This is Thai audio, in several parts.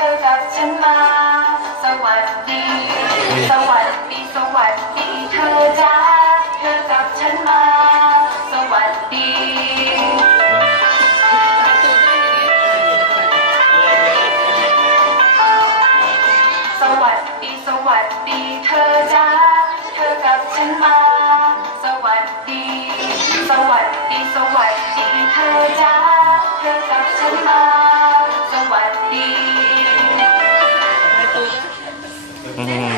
ธอกับฉันมา สวัสดี สวัสดี สวัสดีเธอจ้าเธอกับฉันมา สวัสดี สวัสดี สวัสดีเธอจ้าเธอกับฉันมา สวัสดี สวัสดี สวัสดีเธอจ้าเธอกับฉันมา Mm-hmm.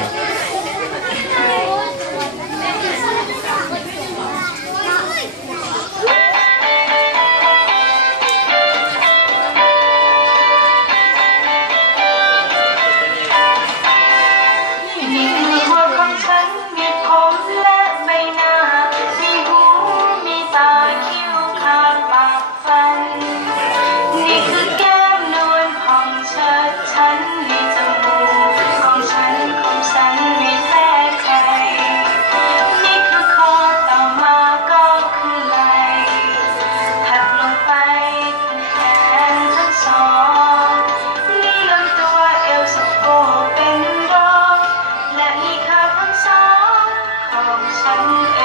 Música